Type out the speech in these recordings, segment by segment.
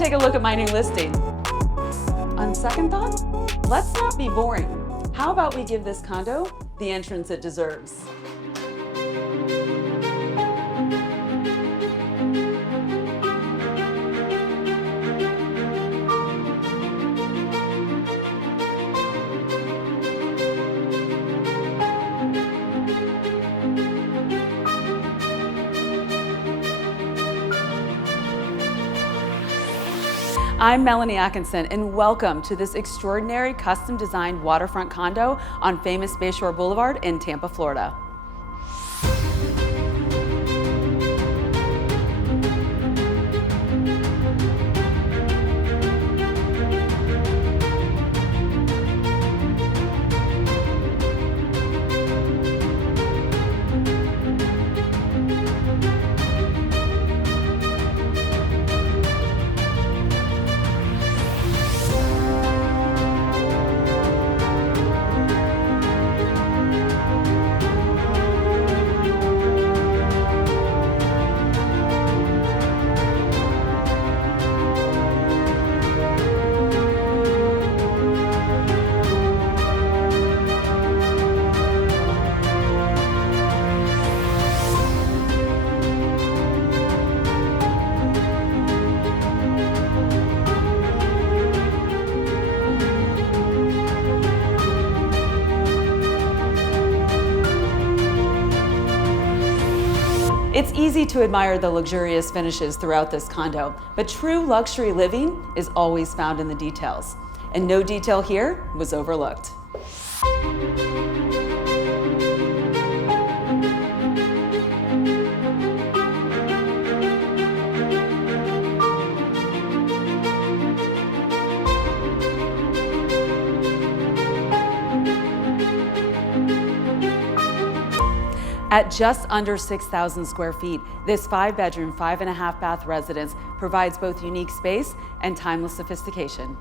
take a look at my new listing. On second thought, let's not be boring. How about we give this condo the entrance it deserves? I'm Melanie Atkinson, and welcome to this extraordinary custom-designed waterfront condo on famous Bayshore Boulevard in Tampa, Florida. It's easy to admire the luxurious finishes throughout this condo, but true luxury living is always found in the details. And no detail here was overlooked. At just under 6,000 square feet, this 5-bedroom, 5.5-bath residence provides both unique space and timeless sophistication.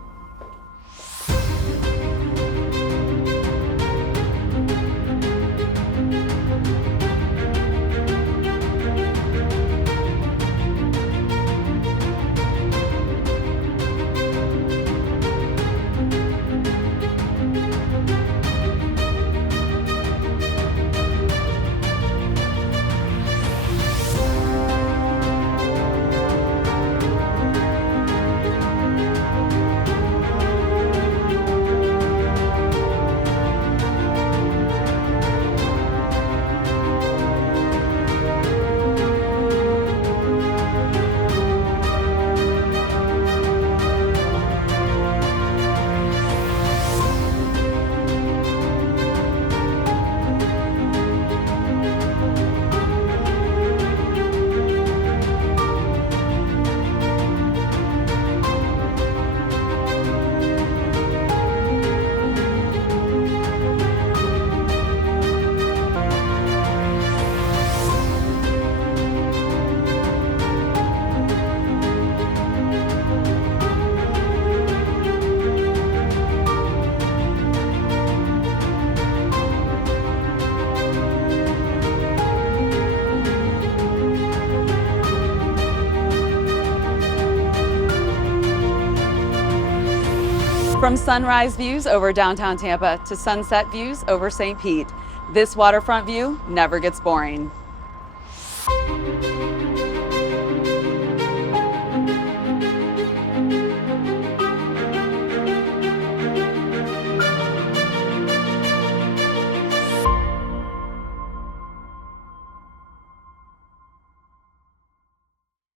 From sunrise views over downtown Tampa to sunset views over St. Pete, this waterfront view never gets boring.